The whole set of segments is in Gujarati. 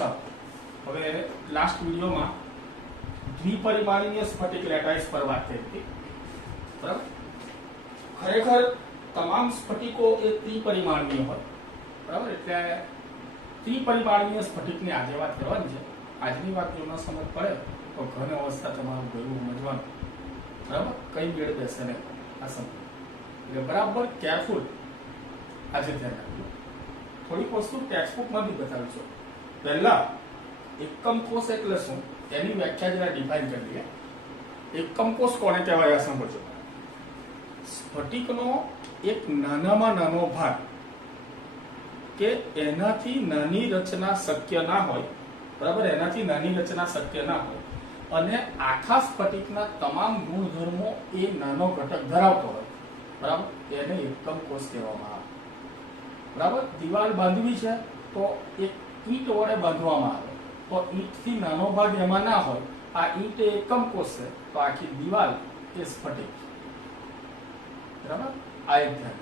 ચાલો હવે લાસ્ટ વિડીયોમાં દ્વિપરિમાણીય સ્ફટિક લેટાઇસ પર વાત થઈ હતી, બરાબર. ખરેખર તમામ સ્ફટિકો એ ત્રિપરિમાણીય હોય, બરાબર. એટલે ત્રિપરિમાણીય સ્ફટિકની આજે વાત કરવાની છે. આજની વાત જો ન સમજ પડે તો ઘન અવસ્થા તમારું ગયું સમજવાનું, બરાબર. કઈ મેળ બેસે ને આ સમજ એટલે બરાબર કેરફુલ આજે ધ્યાન રાખજો. થોડીક વસ્તુ ટેક્સ્ટબુકમાં બી બતાવીશું. પહેલા એકમ કોષ એટલે શું એની વ્યાખ્યા જરા ડિફાઇન કરી લઈએ. એકમ કોષ કોને કહેવાય આ સમજો. સ્ફટિકનો એક નાનામાં નાનો ભાગ કે એનાથી નાની રચના શક્ય ના હોય, બરાબર. એનાથી નાની રચના શક્ય ના હોય અને આખા સ્ફટિકના તમામ ગુણધર્મો એ નાનો ઘટક ધરાવતો હોય, બરાબર. એને એકમ કોષ કહેવામાં આવે, બરાબર. દિવાલ બાંધવી છે તો એક ઈંટ વડે બાંધવામાં આવે તો ઈંટથી નાનો ભાગ એમાં ના હોય, આ ઈંટ એકમ કોષ છે તો આખી દિવાલ એ સ્ફટિક, બરાબર. આ એક ધ્યાન.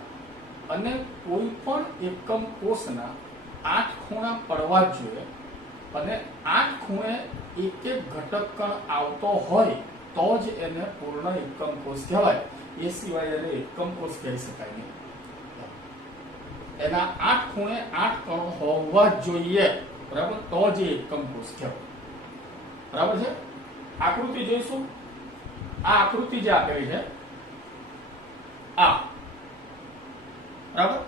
અને કોઈ પણ એકમ કોષના 8 ખૂણા પડવા જ જોઈએ અને 8 ખૂણે એક એક ઘટક કણ આવતો હોય તો જ એને પૂર્ણ એકમ કોષ કહેવાય. એ સિવાય એને એકમ કોષ કહી શકાય નહીં. એના 8 ખૂણે 8 કણો હોવા જ જોઈએ, બરાબર. તો જ એકમ કોષ કહેવાય, બરાબર છે. આકૃતિ જોઈશું. આ આકૃતિ જે આપેલી છે આ, બરાબર.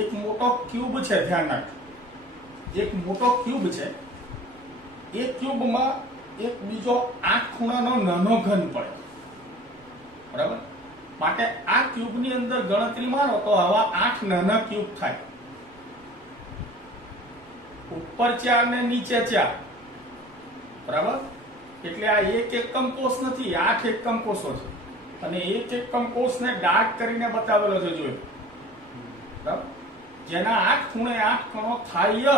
એક મોટો ક્યુબ છે, ધ્યાન રાખજો. એક મોટો ક્યુબ છે. એ ક્યુબમાં એક બીજો 8 ખૂણાનો નાનો ઘન પડે, બરાબર. માટે આ ક્યુબની અંદર ગણતરી મારો તો આવા 8 નાના ક્યુબ થાય. ઉપર 4 ને નીચે 4, બરાબર. એટલે આ એક એકમ કોષ નથી, 8 એકમ કોષો છે. અને એક એકમ કોષને ડાર્ક કરીને બતાવેલો છે, જોયો, બરાબર. જેના 8 ખૂણે 8 કણો થાય,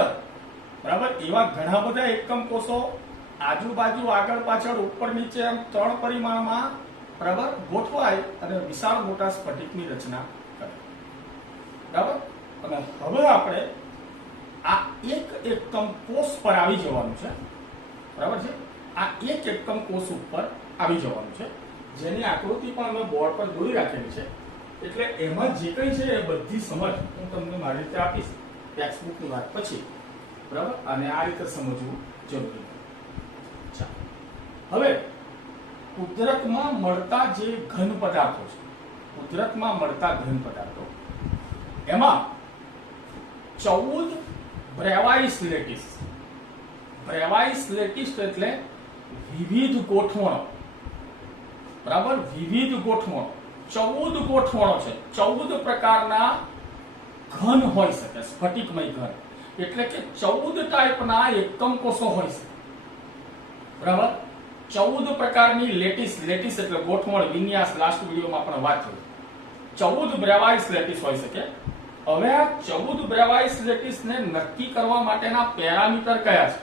બરાબર. એવા ઘણા બધા એકમ કોષો આજુબાજુ આગળ પાછળ ઉપર નીચે એમ 3 પરિમાણમાં, બરાબર, ગોઠવાય અને વિશાળ મોટા સ્ફટિકની રચના કરે, બરાબર. અને હવે આપણે આ એક એકમ કોષ પર આવી જવાનું છે, બરાબર છે. આ એક એકમ કોષ ઉપર આવી જવાનું છે, જેની આકૃતિ પણ અમે બોર્ડ પર દોરી રાખેલી છે. એટલે એમાં જે કંઈ છે એ બધી સમજ હું તમને મારી રીતે આપીશ ટેક્સ્ટબુકની વાત પછી, બરાબર. અને આ રીતે સમજવું જરૂરી છે. હવે કુદરતમાં મળતા જે ઘન પદાર્થો છે, કુદરતમાં મળતા ઘન પદાર્થો એમાં 14 બ્રેવાઇસ લેટિસ. બ્રેવાઇસ લેટિસ એટલે વિવિધ ગોઠવણો, બરાબર. વિવિધ ગોઠવણો 14 ગોઠવણો છે. 14 પ્રકારના ઘન હોઈ શકે, સ્ફટિકમય ઘન. એટલે કે 14 ટાઈપના એકમ કોષો હોઈ શકે, બરાબર. 14 પ્રકારની લેટિસ. લેટિસ એટલે ગોઠવણ, વિન્યાસ. લાસ્ટ વિડીયોમાં આપણે વાત કરી. 14 બ્રેવાઇસ લેટિસ હોઈ શકે. હવે આ 14 બ્રેવાઇસ લેટિસને નક્કી કરવા માટેના પેરામીટર કયા છે,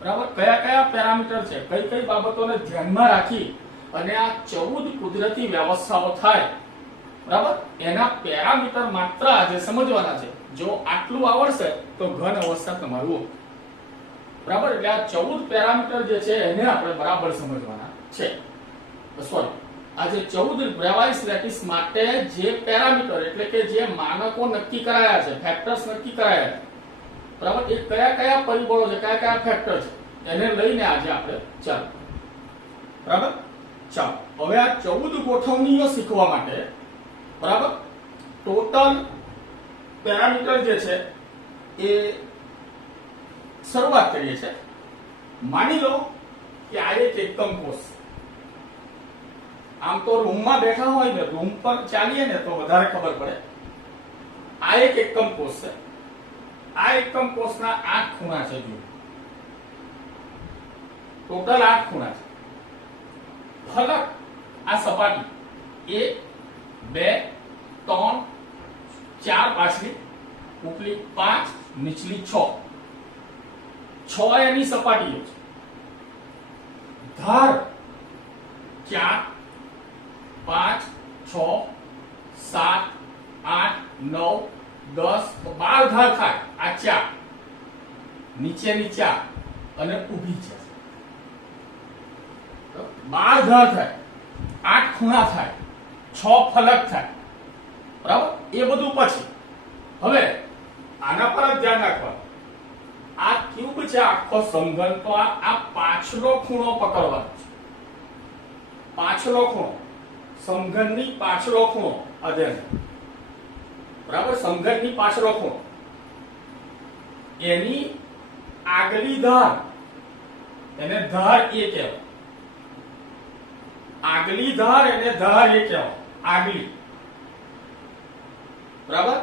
બરાબર. કયા કયા પેરામીટર છે, કઈ કઈ બાબતોને ધ્યાનમાં રાખી અને આ 14 કુદરતી વ્યવસ્થાઓ થાય, બરાબર. એના પેરામીટર માત્ર આજે સમજવાના છે. જો આટલું આવડશે તો ઘન અવસ્થા તમારું, બરાબર. એટલે આ 14 પેરામીટર જે છે એને આપણે બરાબર સમજવાના છે. સોરી, આજે 14 બ્રેવાઇસ લેટિસ માટે જે પેરામીટર એટલે કે જે માનકો નક્કી કરાયા છે, ફેક્ટર્સ નક્કી કરાયા છે, બરાબર. એ કયા કયા પરિબળો છે, કયા કયા ફેક્ટર છે, એને લઈને આજે આપણે ચાલો, બરાબર. ચાલો હવે આ 14 ગોઠવણીઓ શીખવા માટે, બરાબર, ટોટલ પેરામીટર જે છે એ શરૂઆત કરીએ છીએ. માની લો કે આ એક એકમ કોષ. આમ તો રૂમમાં બેઠા હોય ને, રૂમ પર ચાલીએ ને તો વધારે ખબર પડે. આ એક એકમ કોષ છે. આ એકમ કોષના 8 ખૂણા છે. જો ટોટલ 8 ખૂણા છે. ફલક આ સપાટી 1 2 3 4 પાછલી, ઉપલી 5, નીચલી 6. 6 એની સપાટીઓ છે. ધાર 4 5 6 7 8 9 10 12 ધાર થાય. આ 4 નીચેની 4 અને ઊભી 4. 12 ધાર થાય, 8 ખૂણા થાય, 6 ફલક થાય. બરાબર? એ બધું પછી. હવે આના પર જ ધ્યાન રાખવાનું. આ ક્યુબ છે આખો સમઘન, તો આ પાછલો ખૂણો પકડવાનો છે. પાછલો ખૂણો, સમઘનની પાછલો ખૂણો અધ્યયન. બરાબર? સમઘનની પાછલો ખૂણો, એની આગલી ધાર, એને ધાર એ કહેવાય. આગલી ધાર એને ધાર એ કહેવાય. આગલી. બરાબર?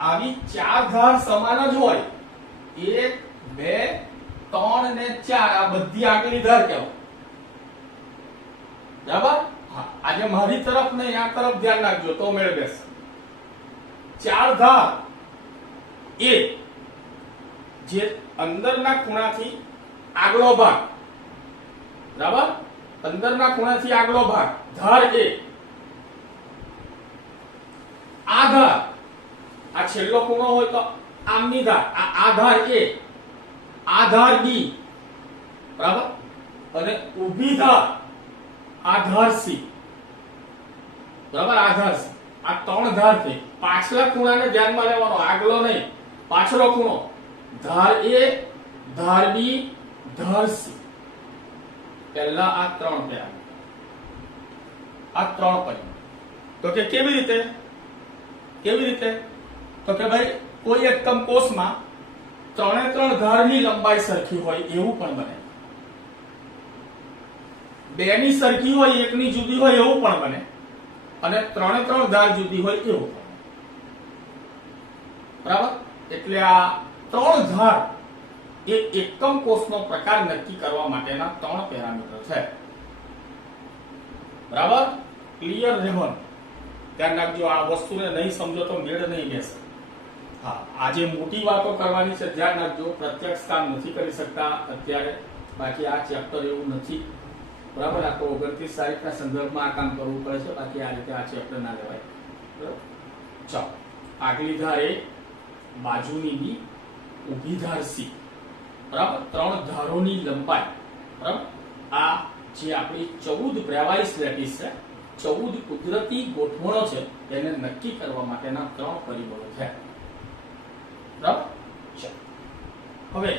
આવી 4 ધાર સમાન જ હોય. 1 2 3 ને 4 આ બધી આગલી ધાર કહેવાય. બરાબર? હા, આજે મારી તરફ નહીં, આ તરફ ધ્યાન રાખજો તો મેળ બેસે. 4 ધાર એ જે અંદરના ખૂણાથી આગલો ભાગ, બરાબર? અંદરના ખૂણાથી આગલો ભાગ, ધાર એ. આ ધાર, આ છેલ્લો ખૂણો હોય તો આમની ધાર, આ ધાર એ, આ ધાર બી, બરાબર? અને ઊભી ધાર, આ ધાર સી. બરાબર? આ ધાર સી. આ 3 ધાર થઈ. પાછલા ખૂણાને ધ્યાનમાં લેવાનો, આગલો નહીં, પાછલો ખૂણો. ધાર એ, ધાર બી, ધાર સી. પહેલા આ 3 પેરામીટર, આ 3 પરિમાણ. તો કે કેવી રીતે? કેવી રીતે? તો કે ભાઈ કોઈ એક કંકોસમાં 3 ધારની લંબાઈ સરખી હોય એવું પણ બને. 2 ની સરખી હોય, 1 ની જુદી હોય એવું પણ બને. અને 3 ધાર જુદી હોય એવું પણ. બરાબર? એટલે આ 3 ધાર એ એકમ કોષનો પ્રકાર નક્કી કરવા માટેના 3 પેરામીટર છે. બરાબર? ક્લિયર રહેવાનું. ધ્યાન રાખજો, આ વસ્તુને નહીં સમજો તો મેળ નહીં બેસે. હા, આજે મોટી વાતો કરવાની છે, ધ્યાન રાખજો. પ્રત્યક્ષ કામ નથી કરી શકતા અત્યારે, બાકી આ ચેપ્ટર એવું નથી. બરાબર? આ તો 29 તારીખના સંદર્ભમાં આ કામ કરવું પડે છે, બાકી આ રીતે આ ચેપ્ટર ના લેવાય. બરાબર? ચાલો, આગલી ધાર એ, બાજુની બી, ઊભી ધાર સી. બરાબર? 3 ધારોની લંબાઈ. બરાબર? આ જે આપણી 14 બ્રેવાઇસ લેટિસ છે, 14 કુદરતી ગોઠવણો છે, એને નક્કી કરવા માટેના 3 પરિબળો છે. બરાબર? હવે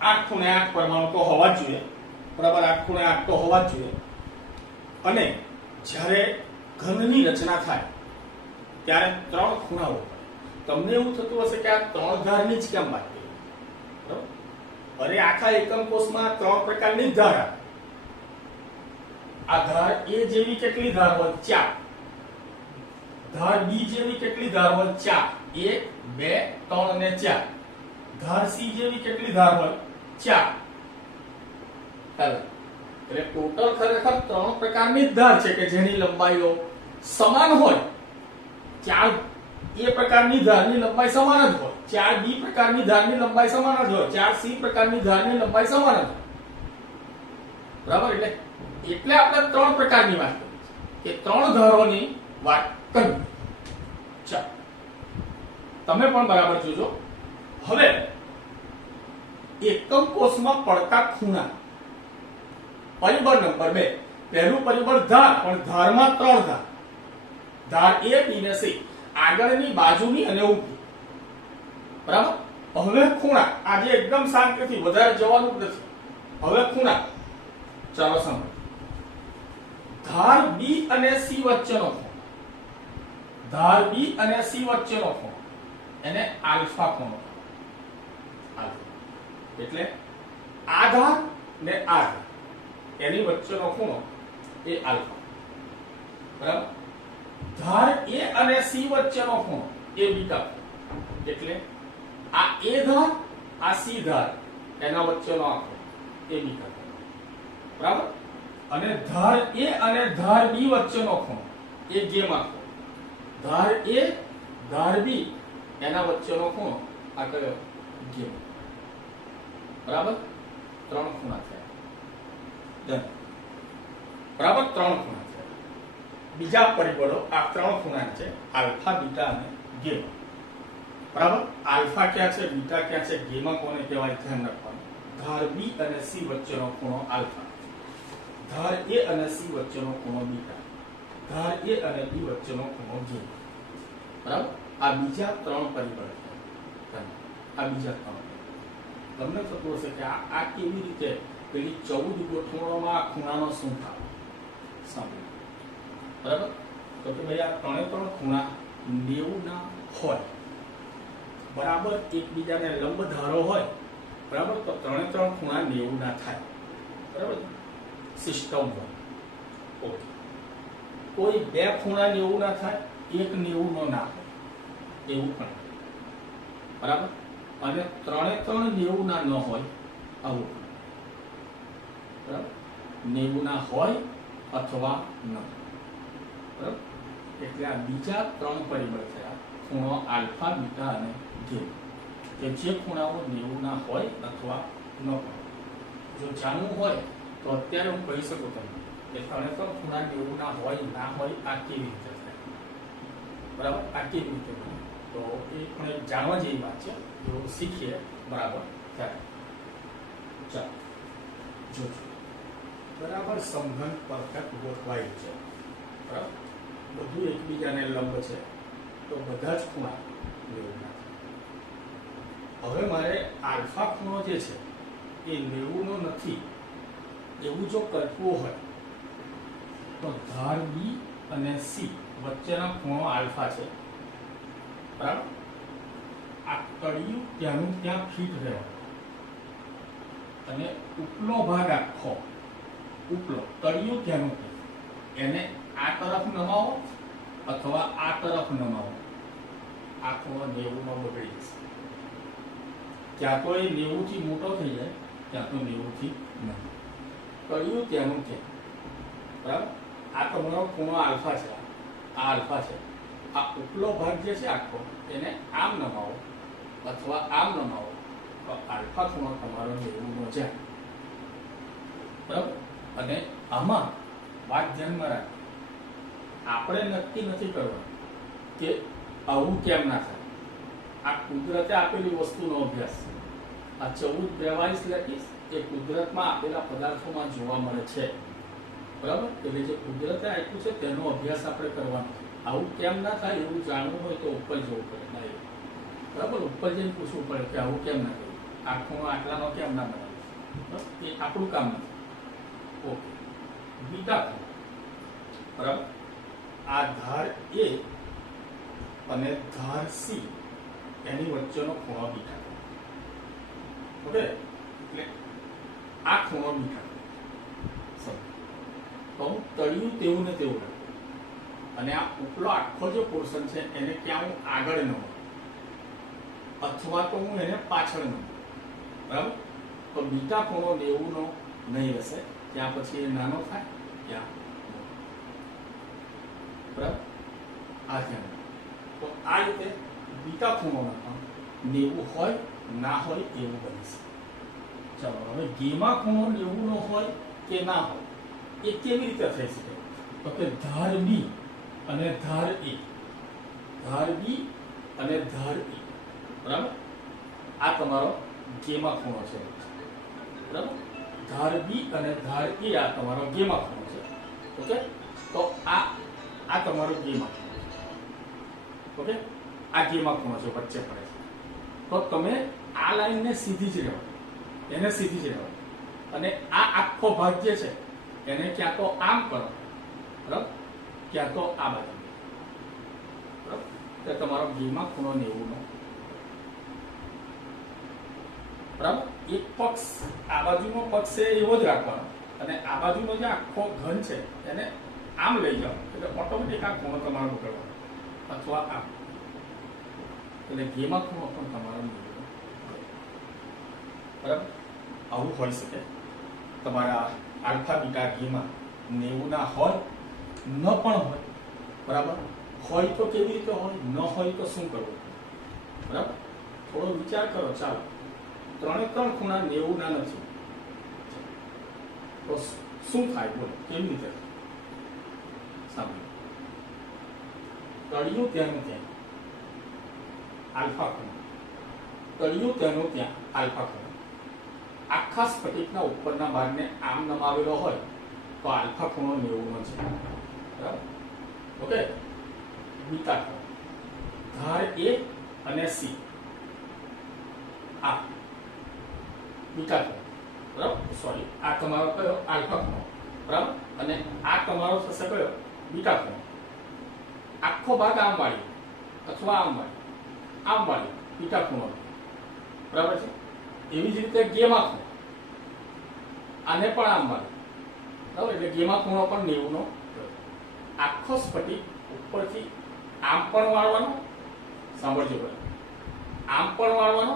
8 ખૂણે 8 પરમાણુ તો હોવા જ જોઈએ. બરાબર? 8 ખૂણે 8 તો હોવા જ જોઈએ. અને જ્યારે ઘનની રચના થાય ત્યારે 3 ખૂણાઓ હોય. તમને એવું થતું હશે કે આ 3 ધારની જ કેમ વાત કરી? બરાબર? અરે આખા એકમ કોષમાં 3 પ્રકારની ધાર. આ ધાર એ જેવી કેટલી ધાર હોય? 4. ધાર બી જેવી કેટલી ધાર હોય? 4. 1 2 3 અને 4. ધાર સી જેવી કેટલી ધાર હોય? 4. એટલે ટોટલ ખરેખર 3 પ્રકારની ધાર છે કે જેની લંબાઈઓ સમાન હોય. 4 એ પ્રકારની ધારની લંબાઈ સમાન જ હોય. 4 બી પ્રકારની ધારની લંબાઈ સમાન જ હોય. 4 સી પ્રકારની ધારની લંબાઈ સમાન જ હોય. બરાબર? એટલે આપણે 3 પ્રકારની વાત કરી કે 3 ધારોની વાત કરી. ચાલો, તમે પણ બરાબર જોજો. હવે એકમ કોષમાં પડતા ખૂણા. પરિબળ નંબર 2. પહેલું પરિબળ ધાર, પણ ધારમાં 3 ધાર. ધાર એ, બી ને સી. આગળની, બાજુની અને ઊભી. બરાબર? હવે ખૂણા. આજે એકદમ શાંતિથી, વધારે જવાનું જ નથી. હવે ખૂણા. ચાલો સાંભળો. ધાર બી અને સી વચ્ચેનો ખૂણો. ધાર બી અને સી વચ્ચેનો ખૂણો એને આલ્ફા ખૂણો. એટલે આ ધાર ને આ ધાર એની વચ્ચેનો ખૂણો એ આલ્ફા. બરાબર? ધાર એ અને સી વચ્ચેનો ખૂણો એ બીટા. એટલે આ એ ધાર, આ સી ધાર, એના વચ્ચેનો આ ખૂણો એ બીટા. બરાબર? અને ધાર એ અને ધાર બી વચ્ચેનો ખૂણો એ ગેમા ખૂણો. ધાર એ, ધાર બી, એના વચ્ચેનો ખૂણો આ કયો? ગેમા. બરાબર? 3 ખૂણા થયા. બરાબર? 3 ખૂણા થયા. બીજા પરિબળો આ 3 ખૂણા છે, આલ્ફા, બીટા અને ગેમા. બરાબર. આલ્ફા ક્યાં છે, બીટા ક્યાં છે, ગેમા કોને કહેવાય ધ્યાન રાખવાનું. ધાર બી અને સી વચ્ચેનો ખૂણો આલ્ફા, ધાર એ અને સી વચ્ચેનો ખૂણો બીટા, ધાર એ અને બી વચ્ચેનો ખૂણો ગેમા. બરાબર. આ બીજા 3 પરિબળ છે. આ બીજા 3. તમને થતું હશે કે આ કેવી રીતે પેલી 14 ગોઠવણોમાં આ ખૂણાનો શું થાય? સાંભળો. બરાબર. તો કે ભાઈ આ 3 ખૂણા 90 ના હોય, બરાબર, એકબીજાને લંબ ધારો હોય, બરાબર, તો 3 ખૂણા 90 ના થાય. બરાબર. સિસ્ટમ હોય. ઓકે. કોઈ 2 ખૂણા 90 ના થાય, એક 90 નો ના હોય, એવું પણ. બરાબર. અને 3 90 ના ન હોય, આવું. બરાબર. 90 ના હોય અથવા ન. બરાબર. એટલે આ બીજા 3 પરિબળ થયા, ખૂણો આલ્ફા, બીટા અને ગેમા, કે જે ખૂણાઓ 90 ના હોય અથવા ન હોય. જો જાણવું હોય તો અત્યારે હું કહી શકું તમને કે 3 ખૂણા 90 ના હોય, ના હોય, આ કેવી રીતે થાય. બરાબર. આ કેવી રીતે બને, તો એ પણ એક જાણવા જેવી વાત છે. જો શીખીએ બરાબર ત્યારે. ચાલો જોજો. બરાબર. સમઘન પરફેક્ટ ગોઠવાયેલ છે. બરાબર. બધું એકબીજાને લંબ છે, તો બધા જ ખૂણા 90 ના થાય. હવે મારે આલ્ફા ખૂણો જે છે એ 90 નો નથી એવું જો કલ્પવું હોય તો ધાર બી અને સી વચ્ચેનો ખૂણો આલ્ફા છે. બરાબર. આ તળિયું ત્યાંનું ત્યાં ફિટ રહેવાનું અને ઉપલો ભાગ આખો, ઉપલો તળિયું ત્યાંનું એને આ તરફ નમાવો અથવા આ તરફ નમાવો, આ ખૂણો 90 નો બગડી જશે. ક્યાં તો એ 90 થી મોટો થઈ જાય, ક્યાં તો 90 થી નહીં. તળિયું ત્યાંનું ત્યાં. બરાબર. આ તમારો ખૂણો આલ્ફા છે, આ આલ્ફા છે. આ ઉપલો ભાગ જે છે આખો એને આમ નમાવો અથવા આમ નમાવો તો આલ્ફા ખૂણો તમારો 90 નો જાય. બરાબર. અને આમાં વાત ધ્યાનમાં રાખો, આપણે નક્કી નથી કરવાનું કે આવું કેમ ના થાય. આ કુદરતે આપેલી વસ્તુનો અભ્યાસ. આ 14 વ્યવહારિક લખીશ એ કુદરતમાં આપેલા પદાર્થોમાં જોવા મળે છે. બરાબર. એટલે જે કુદરતે આપ્યું છે તેનો અભ્યાસ આપણે કરવાનો. આવું કેમ ના થાય એવું જાણવું હોય તો ઉપર જવું પડે. ના એવું. બરાબર. ઉપર જઈને પૂછવું પડે કે આવું કેમ ના કર્યું, આ ખૂણો આટલાનો કેમ ના બનાવ્યો. એ આપણું કામ નથી. ઓકે. બીટા ખૂણો. બરાબર. આ ધાર એ અને ધાર સી એની વચ્ચેનો ખૂણો બીટા. ઓકે. એટલે આ ખૂણો બીટા. તો હું તળિયું તેવું ને તેવું રાખું અને આ ઉપલો આખો જે પોર્શન છે એને ક્યાં હું આગળ ન હોય અથવા તો હું એને પાછળ ન. બરાબર. તો બીટા ખૂણો 90 નો નહીં રહેશે, ત્યાં પછી એ નાનો થાય ત્યાં. બરાબર. આ ધ્યાન. તો આ રીતે બીટા ખૂણોના પણ 90 હોય ના હોય એવું બની શકે. ચાલો હવે ગેમા ખૂણો 90 નો હોય કે ના હોય એ કેવી રીતે થઈ શકે? તો કે ધાર બી અને ધાર એ, ધાર બી અને ધાર એ. બરાબર. આ તમારો ગેમા ખૂણો છે. બરાબર. ધાર બી અને ધાર એ આ તમારો ગેમા ખૂણો છે. ઓકે. તો આ તમારો ગેમા ખૂણો છે. ઓકે. આ ગેમા ખૂણો છે, વચ્ચે પડે છે. તો તમે આ લાઈનને સીધી જ રહેવા, એને સીધી જ રહેવા, અને આ આખો ભાગ જે છે એને ક્યાં તો આમ કરો, બરાબર, ક્યાં તો આ બાજુ. બરાબર. તો તમારો ગેમા ખૂણો 90 નો. બરાબર. એક પક્ષ આ બાજુનો પક્ષ છે એવો જ રાખવાનો અને આ બાજુનો જે આખો ઘન છે એને આમ લઈ જાઓ એટલે ઓટોમેટિક આ ખૂણો તમારો પકડવાનો અથવા આમ. એટલે ગેમા ખૂણો પણ તમારો 90 નો. બરાબર. આવું હોઈ શકે. તમારા આલ્ફા બીટા ગેમા 90 ના હોય ન પણ હોય. બરાબર. હોય તો કેવી રીતે હોય, ન હોય તો શું કરવું. બરાબર. થોડો વિચાર કરો. ચાલો 3 ખૂણા 90 ના નથી તો શું થાય બોલો, કેવી રીતે? સાંભળો. તળિયું ત્યાંનું ત્યાં, આલ્ફા ખૂણો, તળિયું તેનું ત્યાં આલ્ફા ખૂણો. આખા સ્ફટિકના ઉપરના ભાગને આમ નમાવેલો હોય તો આલ્ફા ખૂણો 90 છે. બરાબર? ઓકે. બીટા ખૂણો, ધાર A અને C, આ બીટા ખૂણો. બરાબર? સોરી, આ તમારો કયો? આલ્ફા ખૂણો. બરાબર? અને આ તમારો થશે કયો? બીટા ખૂણો. આખો ભાગ આમ વાળી અથવા આમ વાળી બીટા ખૂણો. બરાબર છે? એવી જ રીતે ગેમા ખૂણો, આને પણ આમ વાળી. બરાબર? એટલે ગેમા ખૂણો પણ 90 નો. આખો સ્ફટિક ઉપરથી આમ પણ વાળવાનો, સાંભળજો ભાઈ, આમ પણ વાળવાનો,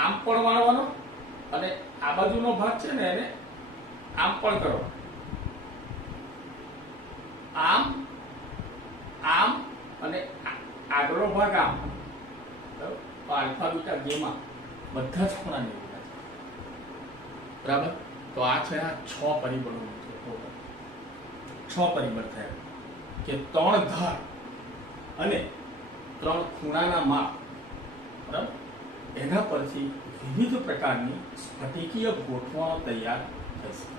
આમ પણ વાળવાનો, અને આ બાજુનો ભાગ છે ને એને આમ પણ કરો, આમ આમ અને આગળનો ભાગ આમ. બરાબર? તો આલ્ફા બીટા ગેમા બધા જ ખૂણા 90 છે. બરાબર? તો આ છે આ 6 પરિબળો. 6 પરિબળ થયા કે 3 ધાર અને 3 ખૂણાના માપ. બરાબર? એના પરથી વિવિધ પ્રકારની સ્ફટિકીય ગોઠવણો તૈયાર થઈ શકે.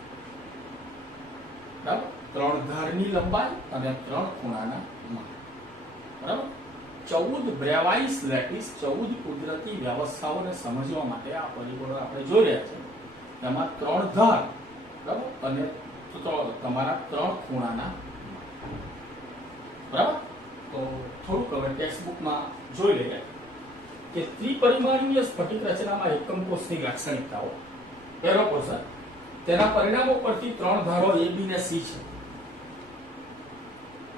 બરાબર? 3 ધારની લંબાઈ અને 3 ખૂણાના માપ. બરાબર? 14 બ્રેવાઇસ લેટિસ, 14 કુદરતી વ્યવસ્થાઓને સમજવા માટે આ પરિબળો આપણે જોઈ રહ્યા છે. એમાં 3 ધાર, બરાબર, અને તમારા 3 ખૂણાના. બરાબર? તો થોડુંક હવે ટેક્સ્ટબુકમાં જોઈ લઈએ કે ત્રિપરિમાણીય સ્ફટિક રચનામાં એકમ કોષની લાક્ષણિકતાઓ. પહેલો ક્વેશ્ચન, તેના પરિણામો પરથી 3 ધારો A, B ને C છે.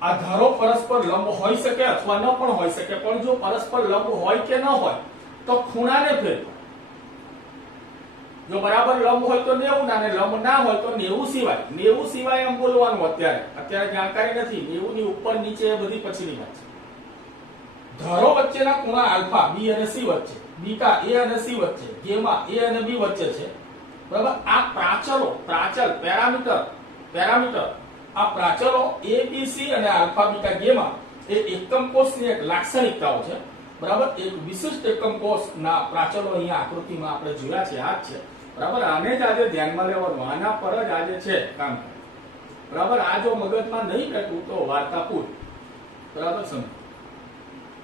આ ધારો પરસ્પર લંબ હોઈ શકે અથવા ન પણ હોઈ શકે, પણ જો પરસ્પર લંબ હોય કે ન હોય તો ખૂણાને ફેરવો. જો બરાબર લંબ હોય તો 90 અને લંબ ના હોય તો 90 સિવાય. 90 સિવાય એમ બોલવાનું. અત્યારે જાણકારી નથી. 90 ની ઉપર નીચે એ બધી પછીની વાત છે. ધારો વચ્ચેના ખૂણા આલ્ફા B અને C વચ્ચે, બીટા A અને C વચ્ચે, ગેમા A અને B વચ્ચે છે. બરાબર? આ પ્રાચલ પેરામીટર આ પ્રાચલો A, B, C અને આલ્ફા બીટા ગેમા એ એકમ કોષની એક લાક્ષણિકતાઓ છે. બરાબર? એક વિશિષ્ટ એકમ કોષના પ્રાચલો અહીંયા આકૃતિમાં આપણે જોયા છે. આ જ છે. બરાબર? આને જ આજે ધ્યાનમાં લેવાનું. આના પર જ આજે છે કામ. બરાબર? આ જો મગજમાં નહીં બેઠું તો વાર્તા પૂર. બરાબર? સમજો.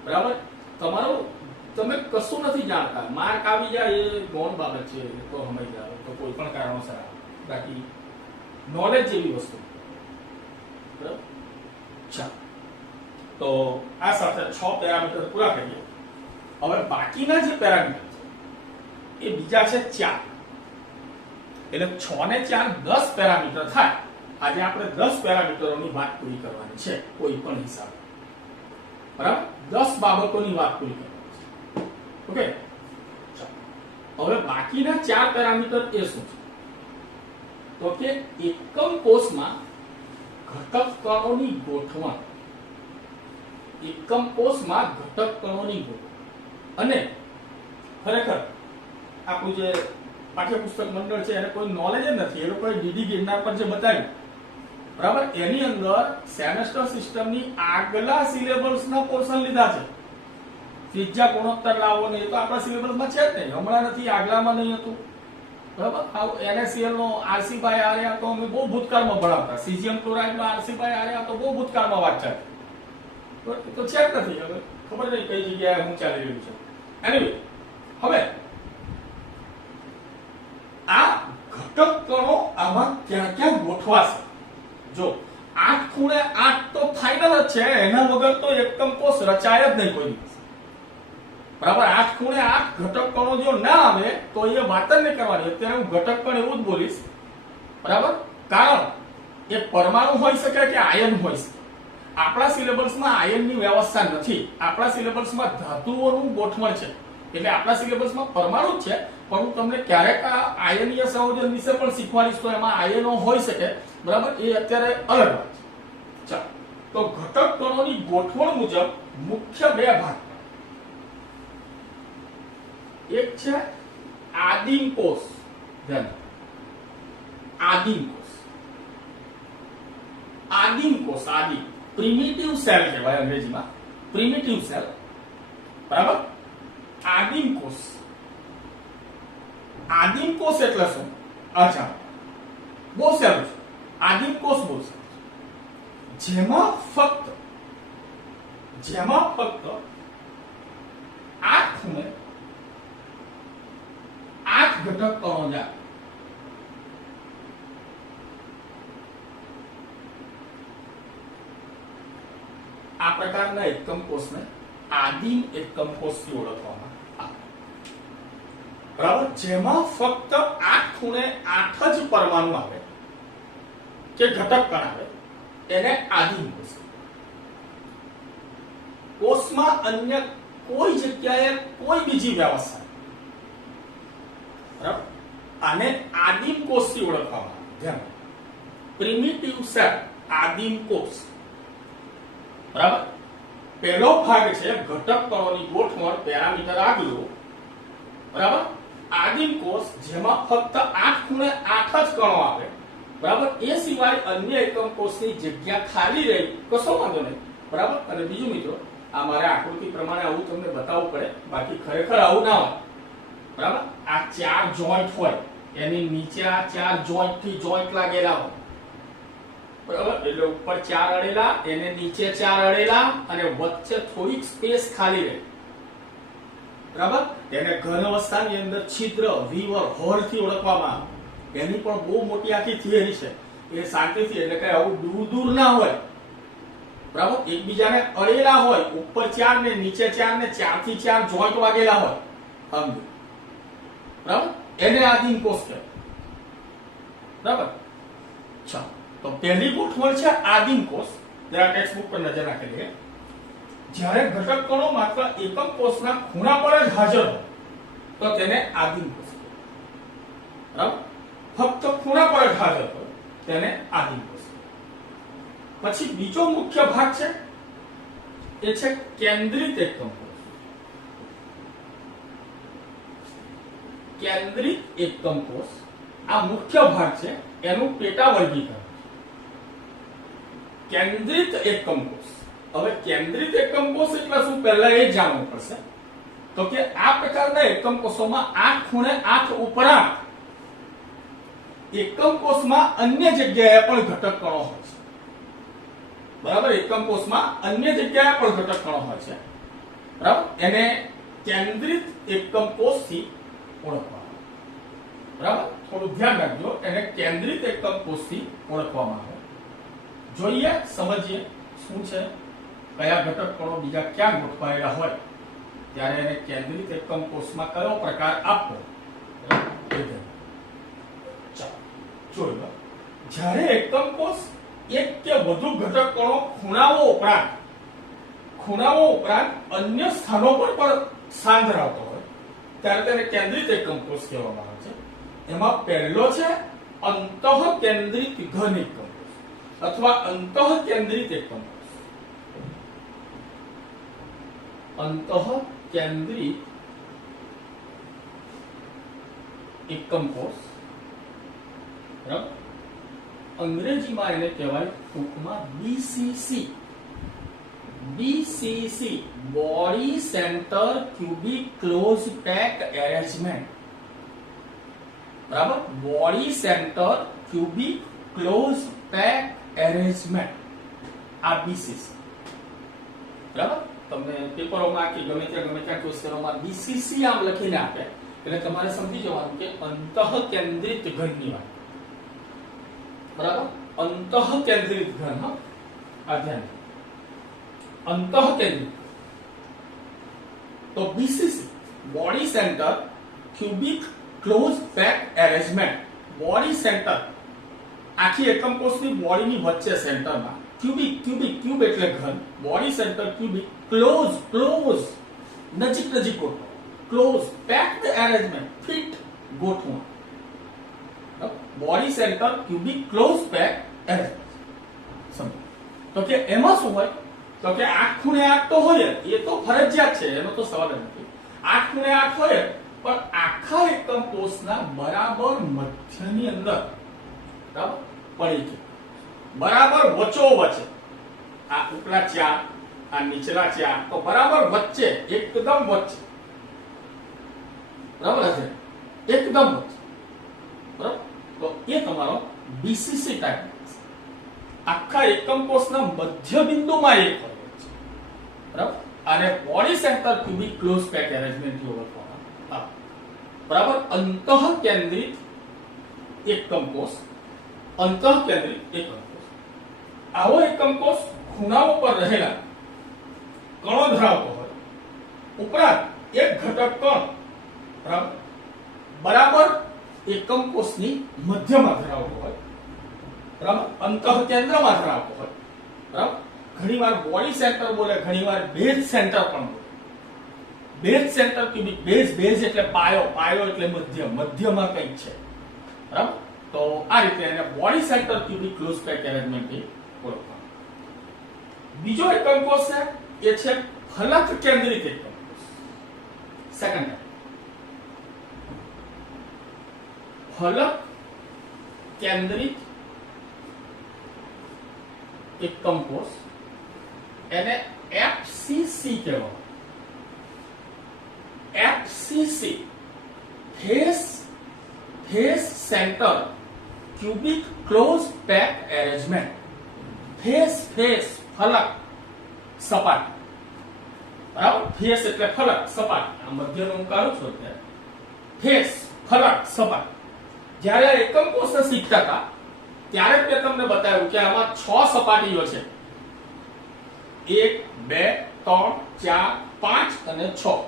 બરાબર? તમારું તમે કશું નથી જાણતા, માર્ક આવી જાય એ ગૌણ બાબત છે, તો સમજી જાવ તો કોઈ પણ કારણોસર આવે. બાકી નોલેજ જેવી વસ્તુ. બરાબર? ચાલો, તો આ સાથે 6 પેરામીટર પૂરા કરીએ. હવે બાકીના જે પેરામીટર છે એ બીજા છે 4. એટલે 6 ને 4 10 પેરામીટર થાય. આજે આપણે 10 પેરામીટરોની વાત પૂરી કરવાની છે કોઈ પણ હિસાબે. બરાબર? 10 બાબતોની વાત પૂરી કરવાની છે. ઓકે? ચાલો, હવે બાકીના 4 પેરામીટર એ શું છે? તો કે એકમ કોષમાં ઘટક કણોની ગોઠવણ. એકમ કોષમાં ઘટક કણોની ગોઠવણ. અને ખરેખર આપણું જે પાઠ્યપુસ્તક મંડળ છે એને કોઈ નોલેજ જ નથી. એ લોકોએ ડીડી ગિરનાર પર જે બતાવ્યું, બરાબર, એની અંદર સેમેસ્ટર સિસ્ટમની આગલા સિલેબસના પોર્શન લીધા છે. ત્રિજ્યા ગુણોત્તર લાવો ને એ તો આપણા સિલેબસમાં છે જ નહીં. હમણાં નથી, આગલામાં નહીં હતું. બરાબર? NaCl નો RC બાય આર્યા તો અમે બહુ ભૂતકાળમાં ભણાવતા. સીઝિયમ ક્લોરાઇડ નો RC બાય આર્યા તો બહુ ભૂતકાળમાં વાત છે. તો છે જ નથી. હવે ખબર નહીં કઈ જગ્યાએ હું ચાલી રહ્યું છે. એનીવે, હવે આ ઘટક કણો આમાં ક્યાં ક્યાં ગોઠવાશે? જો 8 ખૂણે 8 તો ફાઇનલ જ છે. એના વગર તો એકમ કોષ રચાય જ નહીં કોઈ દિવસ. બરાબર? 8 ખૂણે 8 ઘટક કણો જો ના આવે તો એ વાત જ નહીં કરવાની. અત્યારે હું ઘટક કણ એવું જ બોલીશ. બરાબર? કારણ એ પરમાણુ હોઈ શકે કે આયન હોઈ શકે. આપણા સિલેબસમાં આયનની વ્યવસ્થા નથી. આપણા સિલેબસમાં ધાતુઓનું ગોઠવણ છે. એટલે આપણા સિલેબસમાં પરમાણુ જ છે, પણ હું તમને ક્યારેક આ આયનીય સંયોજન વિશે પણ શીખવાડીશ. તો એમાં આયનો હોઈ શકે. બરાબર? એ અત્યારે અલગ વાત છે. ચાલો, તો ઘટક કણોની ગોઠવણ મુજબ મુખ્ય 2 ભાગ. એક છે આદિમ કોષ. આદિમ કોષ પ્રિમિટિવ સેલ કહેવાય અંગ્રેજીમાં. Primitive cell. બરાબર. આદિમ કોષ, આદિમ કોષ એટલે શું? અચ્છા, બહુ સહેલું છે. આદિમ કોષ બહુ સહેલું છે. જેમાં ફક્ત આઠ ખૂણે 8 ઘટક કણો જાય. આ પ્રકારના એકમ કોષને આદિમ એકમ કોષથી ઓળખવામાં આવે. બરાબર. જેમાં ફક્ત 8 ખૂણે 8 જ પરમાણુ આવે કે ઘટક કણ આવે એને આદિમ કોષ. કોષમાં અન્ય કોઈ જગ્યાએ કોઈ બીજી વ્યવસ્થા, બરાબર, આને આદિમ કોષથી ઓળખવામાં આવે. જેમ પ્રિમિટિવ સેલ, આદિમ કોષ. બરાબર. પહેલો ભાગ છે ઘટક કણોની ગોઠવણ, પેરામીટર આગલું. બરાબર. આદિમ કોષ જેમાં ફક્ત 8 ખૂણે 8 જ કણો આવે. બરાબર. એ સિવાય અન્ય એકમ કોષની જગ્યા ખાલી રહી, કશો વાંધો નહીં. બરાબર. અને બીજું મિત્રો, આ મારે આકૃતિ પ્રમાણે આવું તમને બતાવવું પડે, બાકી ખરેખર આવું ના હોય. બરાબર. આ 4 જોઈન્ટ હોય, એની નીચે આ 4 જોઈન્ટ થી જોઈન્ટ લાગેલા હોય. બરાબર. એટલે ઉપર 4 અડેલા, એને નીચે 4 અડેલા, અને વચ્ચે થોડીક સ્પેસ ખાલી રહે. બરાબર. એને ઘન અવસ્થાની અંદર છિદ્ર, વીવર, હોલ થી ઓળખવામાં આવે. એની પણ બહુ મોટી આખી થિયરી છે. એ શાંતિથી, એટલે કે આવું દૂર દૂર ના હોય. બરાબર. એકબીજાને અડેલા હોય, ઉપર 4 ને નીચે 4 ને 4 થી 4 જોઈન્ટ વાગેલા હોય. સમજો. બરાબર. એને આદિમ કોષ કહેવાય. બરાબર. ચાલો, તો પહેલી ગોઠવણ છે આદિમ કોષ. જરા ટેક્સ્ટ બુક પર નજર નાખી લઈએ. જ્યારે ઘટક કણો માત્ર એકમ કોષના ખૂણા પર જ હાજર હોય તો તેને આદિમ કોષ કહેવાય. બરાબર. ફક્ત ખૂણા પર જ હાજર હોય તેને આદિમ કોષ. પછી બીજો મુખ્ય ભાગ છે એ છે કેન્દ્રિત એકમ કોષ. કેન્દ્રિત એકમ કોષ આ મુખ્ય ભાગ છે, એનું પેટા વર્ગીકરણ. કેન્દ્રિત એકમ કોષ. હવે કેન્દ્રિત એકમ કોષ એટલે શું, પહેલા એ જાણવું પડશે. તો કે આ પ્રકારના એકમ કોષોમાં 8 ખૂણે 8 ઉપરાંત એકમ કોષમાં અન્ય જગ્યાએ પણ ઘટક કણો હોય છે. બરાબર. એકમ કોષમાં અન્ય જગ્યાએ પણ ઘટક કણો હોય છે. બરાબર. એને કેન્દ્રિત એકમ કોષથી ઓળખવામાં આવે. બરાબર. થોડું ધ્યાન રાખજો, એને કેન્દ્રિત એકમ કોષથી ઓળખવામાં આવે. જોઈએ, સમજીએ શું છે, કયા ઘટક કણો બીજા ક્યાં ગોઠવાયેલા હોય, ત્યારે એને કેન્દ્રિત એકમ કોષમાં કયો પ્રકાર આપવો. ચાલો જોઈ લો. જ્યારે એકમ કોષ એક કે વધુ ઘટક કણો ખૂણાઓ ઉપરાંત અન્ય સ્થાનો પર પણ સ્થાન ધરાવતો હોય ત્યારે તેને કેન્દ્રિત એકમ કોષ કહેવામાં આવે છે. એમાં પહેલો છે અંતઃકેન્દ્રિત ઘન એકમ કોષ અથવા અંતઃકેન્દ્રિત એકમ કોષ. અંતઃકેન્દ્રિત એકમ કોષ. બરાબર. અંગ્રેજીમાં એને કહેવાય ટૂંકમાં BCC. BCC, body centre cubic close pack arrangement. બરાબર. Body centre cubic close pack arrangement, આ બીસીસી. બરાબર. તમને પેપરોમાં કે ગમે ત્યાં ક્વેશ્ચનોમાં બીસીસી આમ લખીને આપે એટલે તમારે સમજી જવાનું કે અંતઃકેન્દ્રિત ઘનની વાત. બરાબર. અંતઃકેન્દ્રિત ઘન, આ ધ્યાન. અંતઃકેન્દ્રિત તો BCC, body centre cubic close pack arrangement. Body centre, આખી એકમ કોષની બોડીની વચ્ચે સેન્ટરમાં ક્યુબ એટલે ઘન, બોડી સેન્ટર ક્યુબિક, ક્લોઝ નજીક ગોઠવો, ક્લોઝ પેક્ડ એરેન્જમેન્ટ, ફિટ ગોઠવણ. Body centre cubic close pack arrangement. સમજો. તો કે એમાં શું હોય, તો કે 8 ખૂણે 8 તો હોય, એ તો ફરજિયાત છે, એનો તો સવાલ જ નથી. 8 ખૂણે 8 હોય, પણ આખા એકમ કોષના બરાબર મધ્યની અંદર, બરાબર, પડી છે. બરાબર વચ્ચે આ ઉપલા 4, આ નીચલા 4 તો બરાબર વચ્ચે એકદમ વચ્ચે બરાબર છે એકદમ વચ્ચે બરાબર તો એ તમારો બીસીસી ટાઈપ આખા એકમ કોષના મધ્ય બિંદુમાં એક હોય છે બરાબર અને body centre cubic close pack arrangement ઓળખવામાં આવે બરાબર અંતઃ કેન્દ્રિત એકમ કોષ અંતઃ કેન્દ્રિત એકમ કોષ આવો એકમ કોષ ખૂણાઓ પર રહેલા કણો ધરાવતો હોય ઉપરાંત એક ઘટક કણ બરાબર એકમ કોષની મધ્યમાં ધરાવતો હોય બરાબર અંતઃ કેન્દ્રમાં ધરાવતો હોય બરાબર ઘણીવાર બોડી સેન્ટર બોલે ઘણીવાર બેઝ સેન્ટર પણ બોલે બેઝ સેન્ટર ક્યુબિક બેઝ એટલે પાયો એટલે મધ્યમાં કંઈક છે બરાબર તો આ રીતે એને body centre cubic close pack arrangement ઓળખવામાં બીજો એકમ કોષ છે એ છે ફલક કેન્દ્રિત એકમ કોષ સેકન્ડ ફલક કેન્દ્રિત એકમ કોષ એને એફસીસી કહેવાય FCC face centre cubic close pack arrangement face ફલક સપાટ બરાબર ફેસ એટલે ફલક સપાટ આ મધ્યનું હું કાઢું છું અત્યારે ફેસ ફલક સપાટ જ્યારે એકમ કોષને શીખતા હતા ત્યારે મેં તમને બતાવ્યું કે આમાં 6 સપાટીઓ છે 1 2 3 4 5 અને 6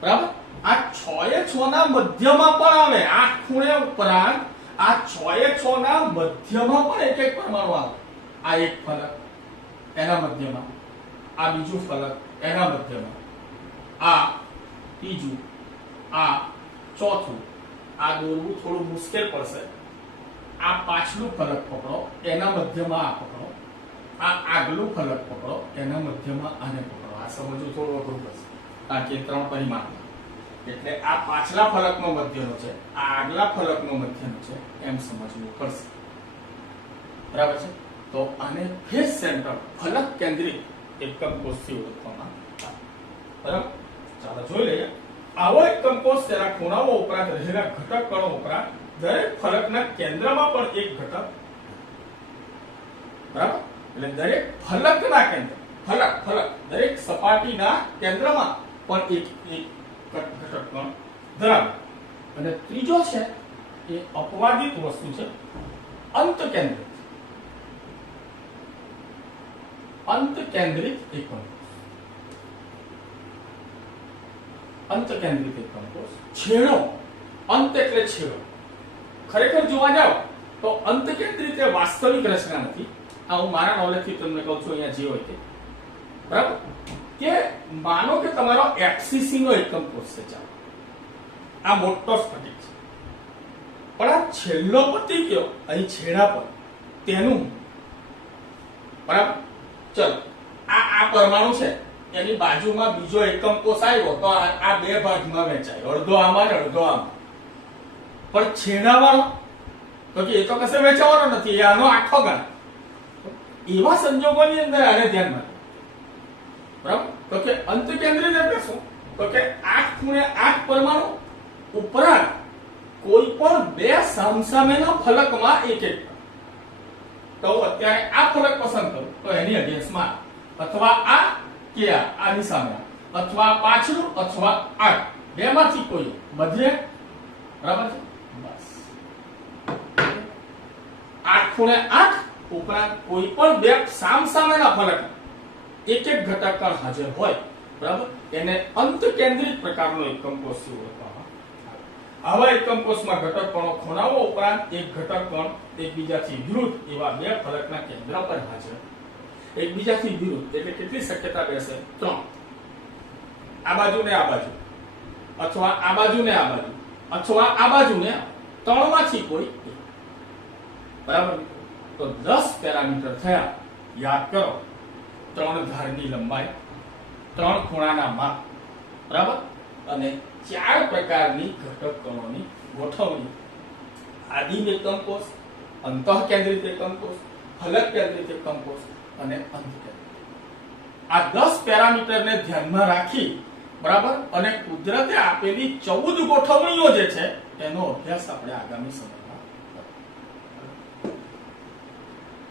બરાબર આ 6 એ 6 ના મધ્યમાં પણ આવે આ ખૂણે ઉપરાંત આ 6 એ 6 ના મધ્યમાં પણ એક પરમાણુ આવે આ એક ફલક એના મધ્યમાં આ બીજું ફલક એના મધ્યમાં આ ત્રીજું આ ચોથું આ દોરવું થોડું મુશ્કેલ પડશે આ પાછલું ફલક પકડો એના મધ્યમાં આ પકડો આ આગલું ફલક પકડો એના મધ્યમાં આને પકડો આ સમજવું થોડું અઘરું પડશે કારણ કે 3 પરિમાણમાં એટલે આ પાછલા ફલકનો મધ્યનો છે આ આગલા ફલકનો મધ્યનો છે એમ સમજવું પડશે બરાબર છે તો આને ફેસ સેન્ટર ફલક કેન્દ્રિત એકમ કોષથી ઓળખવામાં આવે બરાબર ચાલો જોઈ લઈએ આવો એકમ કોષ તેના ખૂણાઓ ઉપરાંત રહેલા ઘટક કણો ઉપરાંત દરેક ફલકના કેન્દ્રમાં પણ એક ઘટક બરાબર એટલે દરેક ફલકના કેન્દ્ર ફલક દરેક સપાટીના કેન્દ્રમાં પણ એક ઘટક કણ ધરાવે અને ત્રીજો છે એ અપવાદિત વસ્તુ છે અંત કેન્દ્રિત એકમ કોષ છેડો અંત એટલે છેડો ખરેખર જોવા જાવ તો અંત કેન્દ્રિત એ વાસ્તવિક રચના નથી આ હું મારા નોલેજથી તમને કહું છું અહીંયા જે હોય તે બરાબર કે માનો કે તમારો એફસીસી નો એકમ કોષ છે ચાલો આ મોટો સ્ફટિક છે પણ આ છેલ્લો પતિ કયો અહીં છેડા પર તેનું બરાબર ચલો આ પરમાણુ છે એની બાજુમાં બીજો એકમ કોષ આવ્યો તો આ બે ભાગમાં વહેંચાય અડધો આમાં ને અડધો આમાં પણ છેડાવાળો તો કે એ તો કશે વહેંચાવાનો નથી આનો આખો ગાંઠ એવા સંજોગોની અંદર આને ધ્યાનમાં બરાબર તો કે અંત કેન્દ્રિત એટલે શું તો કે 8 ખૂણે 8 પરમાણુ ઉપરાંત કોઈ પણ બે સામસામેના ફલકમાં એક તો અત્યારે આ ફલક પસંદ કરું તો એની અગેન્સ્ટમાં અથવા આ કે આની સામે અથવા પાછલું અથવા આ બેમાંથી કોઈ બધે બરાબર છે બસ 8 ખૂણે 8 ઉપરાંત કોઈ પણ બે સામસામેના ફલક એક ઘટક કણ હાજર હોય બરાબર એને અંત કેન્દ્રિત પ્રકારનો એકમ કોષ ઓળખવામાં આવા એકમ કોષમાં ઘટક કણો ખૂણાઓ ઉપરાંત એક ઘટક કણ એકબીજાથી વિરુદ્ધ એવા બે ફલકના કેન્દ્ર પર હાજર એકબીજાથી વિરુદ્ધ એટલે કેટલી શક્યતા બેસે 3 આ બાજુ ને આ બાજુ અથવા આ બાજુ ને આ બાજુ અથવા આ બાજુ ને 3 માંથી કોઈ બરાબર તો 10 પેરામીટર થયા યાદ કરો 3 ધારની લંબાઈ 3 ખૂણાના માપ બરાબર અને 4 પ્રકારની ઘટક કણોની ગોઠવણી આદિમ એકમ કોષ અંતઃ કેન્દ્રિત એકમ કોષ ફલક કેન્દ્રિત એકમ કોષ અને અંત કેન્દ્રિત આ 10 પેરામીટરને ધ્યાનમાં રાખી બરાબર અને કુદરતે આપેલી 14 ગોઠવણીઓ જે છે એનો અભ્યાસ આપણે આગામી સમયમાં